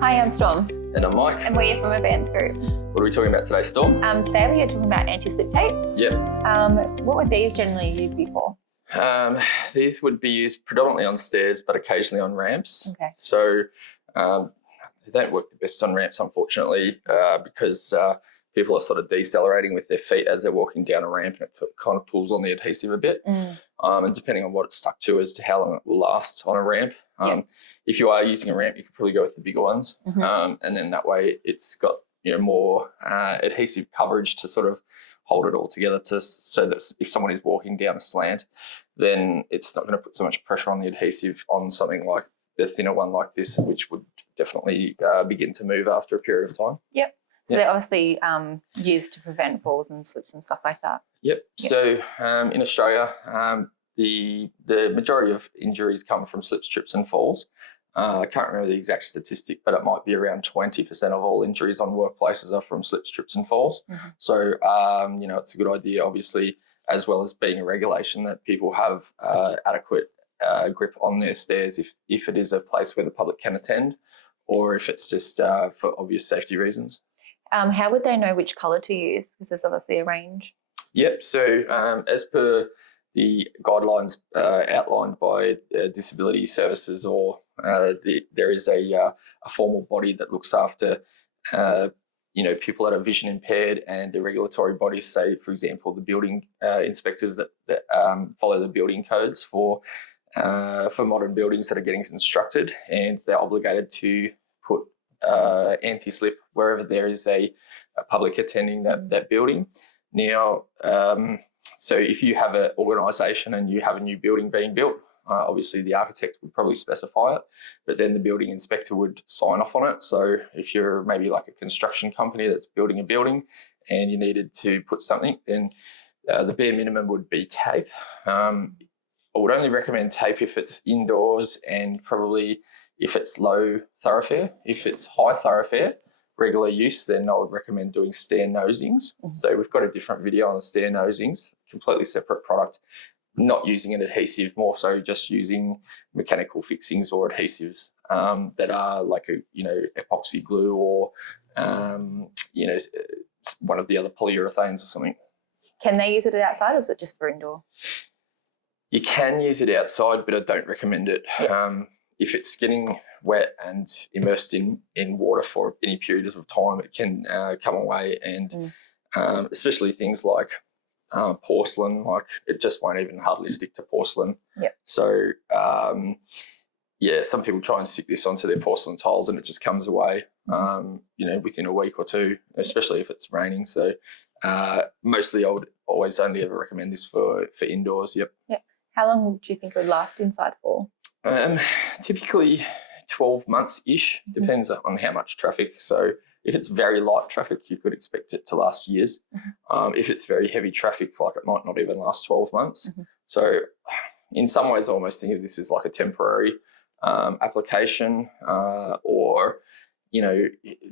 Hi, I'm Storm. And I'm Mike. And we're from Advanced Group. What are we talking about today, Storm? Today we are talking about anti-slip tapes. Yep. What would these generally used be for? These would be used predominantly on stairs, but occasionally on ramps. Okay. So they don't work the best on ramps, unfortunately, because people are sort of decelerating with their feet as they're walking down a ramp, and it kind of pulls on the adhesive a bit. And depending on what it's stuck to as to how long it will last on a ramp. If you are using a ramp, you could probably go with the bigger ones. And then that way it's got more adhesive coverage to sort of hold it all together so that if someone is walking down a slant, then it's not going to put so much pressure on the adhesive on something like the thinner one like this, which would definitely begin to move after a period of time. Yep. So they're obviously used to prevent falls and slips and stuff like that. Yep. So in Australia, the majority of injuries come from slips, trips and falls. I can't remember the exact statistic, but it might be around 20% of all injuries on workplaces are from slips, trips and falls. So, it's a good idea, obviously, as well as being a regulation, that people have adequate grip on their stairs if it is a place where the public can attend, or if it's just for obvious safety reasons. How would they know which colour to use? Because there's obviously a range. Yep. So as per the guidelines outlined by disability services, or there is a formal body that looks after people that are vision impaired, and the regulatory bodies, say, for example, the building inspectors that follow the building codes for modern buildings that are getting constructed, and they're obligated to put anti-slip wherever there is a public attending that building. Now, so if you have an organisation and you have a new building being built, obviously the architect would probably specify it, but then the building inspector would sign off on it. So if you're maybe like a construction company that's building a building and you needed to put something, then the bare minimum would be tape. I would only recommend tape if it's indoors, and probably if it's low thoroughfare. If it's high thoroughfare, regular use, then I would recommend doing stair nosings. So we've got a different video on the stair nosings, completely separate product, not using an adhesive, more so just using mechanical fixings or adhesives that are like epoxy glue, or one of the other polyurethanes or something. Can they use it outside, or is it just for indoor? You can use it outside, but I don't recommend it. If it's getting wet and immersed in water for any period of time, it can come away, and especially things like porcelain, like it just won't even hardly stick to porcelain. So some people try and stick this onto their porcelain tiles and it just comes away within a week or two, especially if it's raining. So mostly I would always only ever recommend this for indoors. How long do you think it would last inside for? Typically 12 months-ish, depends on how much traffic. So if it's very light traffic, you could expect it to last years. If it's very heavy traffic, like, it might not even last 12 months. So in some ways, I almost think of this as like a temporary application, or,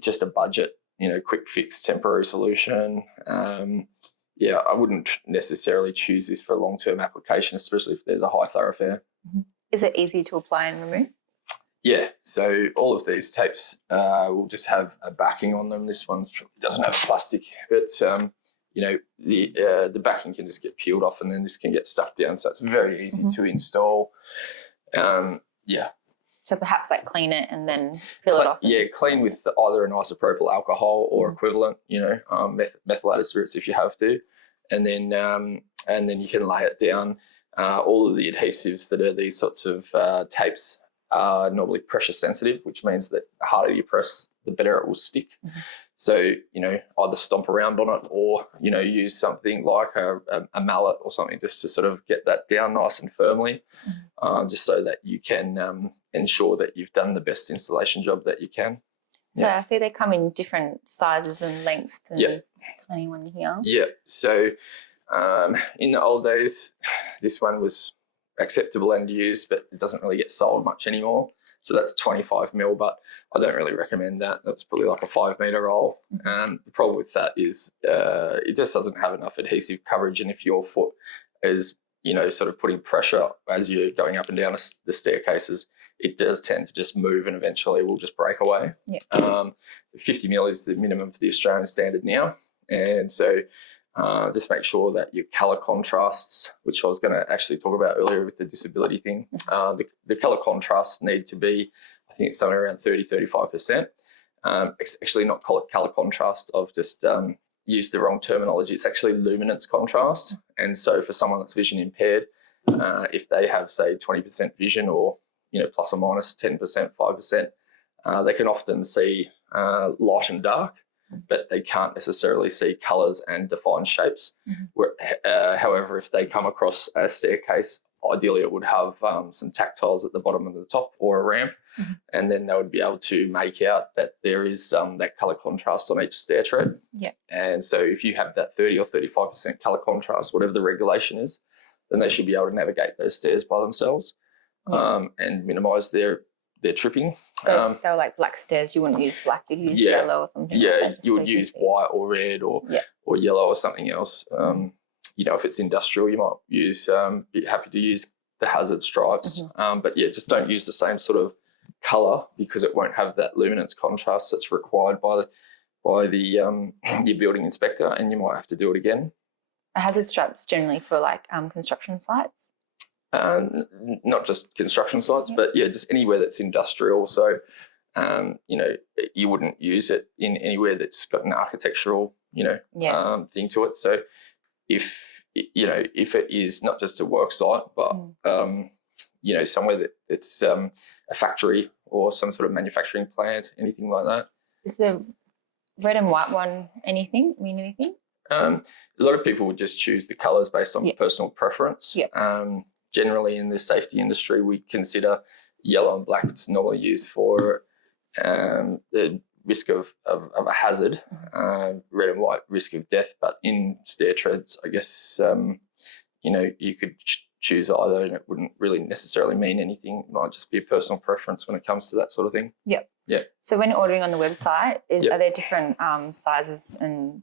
just a budget, quick fix, temporary solution. I wouldn't necessarily choose this for a long-term application, especially if there's a high thoroughfare. Is it easy to apply and remove? Yeah, so all of these tapes will just have a backing on them. This one doesn't have plastic, but the backing can just get peeled off, and then this can get stuck down. So it's very easy to install. So perhaps clean it and then peel it off. Clean with either an isopropyl alcohol or equivalent, methylated spirits if you have to, and then you can lay it down. All of the adhesives that are these sorts of tapes are normally pressure sensitive, which means that the harder you press, the better it will stick. So, either stomp around on it, or, use something like a mallet or something just to sort of get that down nice and firmly, just so that you can ensure that you've done the best installation job that you can. So I see they come in different sizes and lengths to the tiny one here. So in the old days, this one was acceptable and used, but it doesn't really get sold much anymore. So that's 25 mil, but I don't really recommend that. That's probably like a 5 metre roll. And the problem with that is it just doesn't have enough adhesive coverage. And if your foot is, sort of putting pressure as you're going up and down the staircases, it does tend to just move and eventually will just break away. Yeah. 50 mil is the minimum for the Australian standard now. And so just make sure that your colour contrasts, which I was going to actually talk about earlier with the disability thing, the colour contrasts need to be, I think it's somewhere around 30-35%. It's actually not call it colour contrast. I've just used the wrong terminology. It's actually luminance contrast. And so for someone that's vision impaired, if they have, say, 20% vision or, plus or minus 10%, 5%, they can often see light and dark, but they can't necessarily see colours and defined shapes. However, if they come across a staircase, ideally it would have some tactiles at the bottom and the top or a ramp, and then they would be able to make out that there is that colour contrast on each stair tread. Yeah. And so if you have that 30 or 35% colour contrast, whatever the regulation is, then they should be able to navigate those stairs by themselves and minimise their tripping. So if they were like black stairs, you wouldn't use black, you'd use yellow or something. Yeah, like that, you would use white or red or yellow or something else. If it's industrial, you might use be happy to use the hazard stripes. But yeah, just don't use the same sort of colour because it won't have that luminance contrast that's required by the your building inspector, and you might have to do it again. A hazard stripes generally for like construction sites. Not just construction sites, but just anywhere that's industrial. So, you wouldn't use it in anywhere that's got an architectural, thing to it. So, if it is not just a work site, but somewhere that's a factory or some sort of manufacturing plant, anything like that. Is the red and white one anything? A lot of people would just choose the colours based on personal preference. Generally, in the safety industry, we consider yellow and black. It's normally used for the risk of a hazard, red and white risk of death. But in stair treads, I guess, you could choose either and it wouldn't really necessarily mean anything. It might just be a personal preference when it comes to that sort of thing. Yeah. So when ordering on the website, are there different sizes and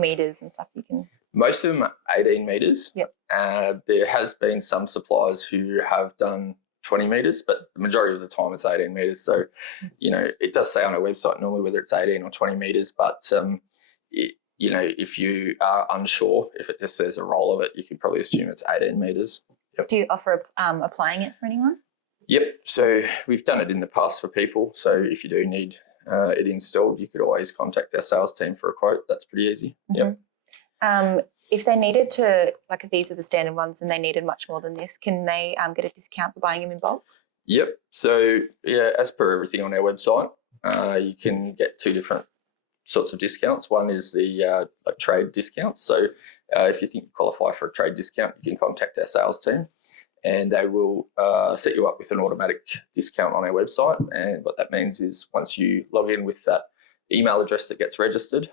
meters and stuff you can... Most of them are 18 metres. There has been some suppliers who have done 20 metres, but the majority of the time it's 18 metres. So, it does say on our website normally whether it's 18 or 20 metres, but, if you are unsure, if it just says a roll of it, you can probably assume it's 18 metres. Do you offer applying it for anyone? So we've done it in the past for people. So if you do need it installed, you could always contact our sales team for a quote. That's pretty easy. If they needed to, like if these are the standard ones and they needed much more than this, can they get a discount for buying them in bulk? So as per everything on our website, you can get two different sorts of discounts. One is the trade discounts. So if you think you qualify for a trade discount, you can contact our sales team and they will set you up with an automatic discount on our website. And what that means is once you log in with that email address that gets registered,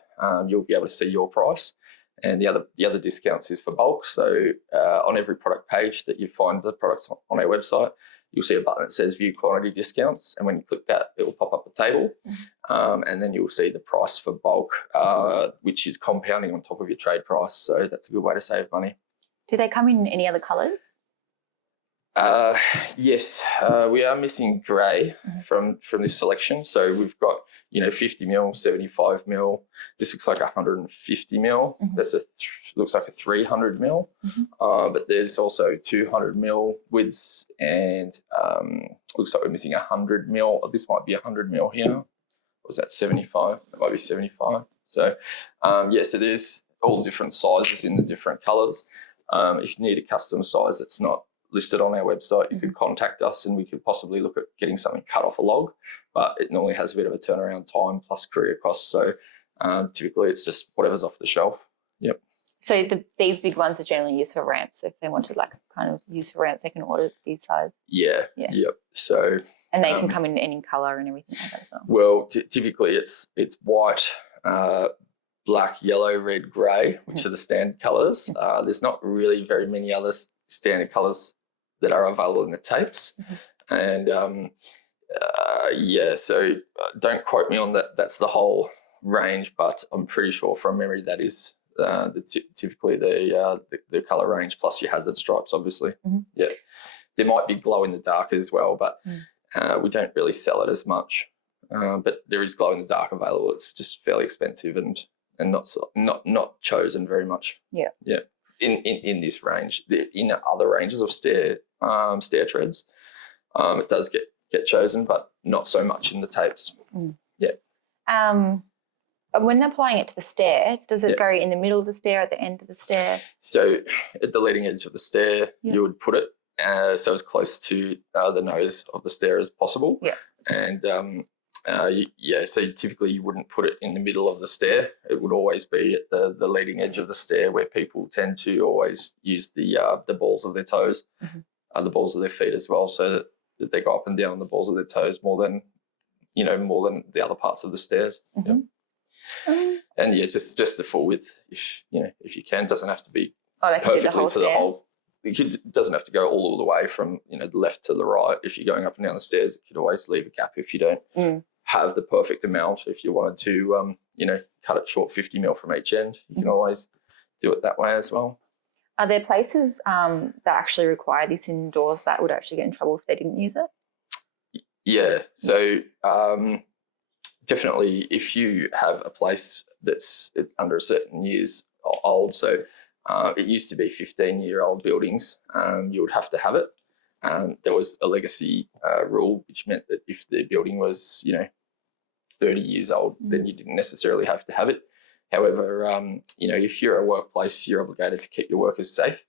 you'll be able to see your price. And the other discounts is for bulk. So on every product page that you find the products on our website, you'll see a button that says view quantity discounts. And when you click that, it will pop up a table. And then you'll see the price for bulk, which is compounding on top of your trade price. So that's a good way to save money. Do they come in any other colours? Yes, we are missing grey from this selection. So we've got 50 mil, 75 mil. This looks like 150 mil. That's looks like a 300 mil. But there's also 200 mil widths, and looks like we're missing 100 mil. This might be 100 mil here. Or was that 75? That might be 75. So so there's all different sizes in the different colours. If you need a custom size that's not listed on our website, you could contact us and we could possibly look at getting something cut off a log, but it normally has a bit of a turnaround time plus courier costs. So typically it's just whatever's off the shelf. So these big ones are generally used for ramps. So if they want to use for ramps, they can order these size. So and they can come in any colour and everything like that as well. Well, typically it's white, black, yellow, red, grey, which are the standard colours. There's not really very many other standard colours that are available in the tapes. And so don't quote me on that. That's the whole range, but I'm pretty sure from memory that is typically the colour range plus your hazard stripes, obviously. there might be glow in the dark as well, but we don't really sell it as much. But there is glow in the dark available. It's just fairly expensive and not chosen very much. Yeah. Yeah. In this range, in other ranges of stair treads, it does get chosen, but not so much in the tapes. Yeah. When applying it to the stair, does it go in the middle of the stair, at the end of the stair? So at the leading edge of the stair, you would put it so as close to the nose of the stair as possible. Yeah. And so typically you wouldn't put it in the middle of the stair. It would always be at the leading edge of the stair, where people tend to always use the balls of their toes, the balls of their feet as well, so that they go up and down the balls of their toes more than the other parts of the stairs. Yeah. And just the full width, if you can. It doesn't have to be perfectly to the whole. It doesn't have to go all the way from the left to the right. If you're going up and down the stairs, you could always leave a gap if you don't have the perfect amount. If you wanted to cut it short 50 mil from each end, you can always do it that way as well. Are there places that actually require this indoors that would actually get in trouble if they didn't use it? Yeah. So definitely, if you have a place that's under a certain years old, so it used to be 15-year-old buildings, you would have to have it. There was a legacy rule, which meant that if the building was 30 years old, then you didn't necessarily have to have it. However, if you're a workplace, you're obligated to keep your workers safe,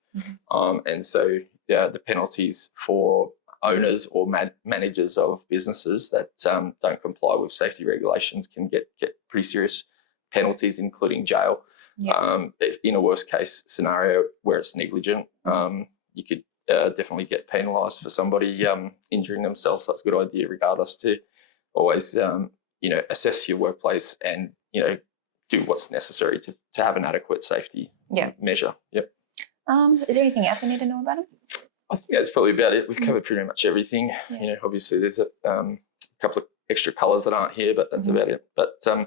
and so the penalties for owners or managers of businesses that don't comply with safety regulations can get pretty serious penalties, including jail. In a worst case scenario where it's negligent, you could definitely get penalised for somebody injuring themselves. So it's a good idea, regardless, to always assess your workplace and do what's necessary to have an adequate safety measure. Yep. Is there anything else we need to know about them? I think that's probably about it. We've covered pretty much everything. Obviously there's a couple of extra colours that aren't here, but that's about it. But so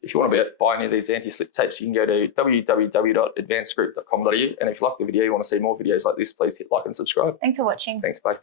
if you want to buy any of these anti-slip tapes, you can go to www.advancedgroup.com.au, and if you like the video, you want to see more videos like this, please hit like and subscribe. Thanks for watching. Thanks, bye.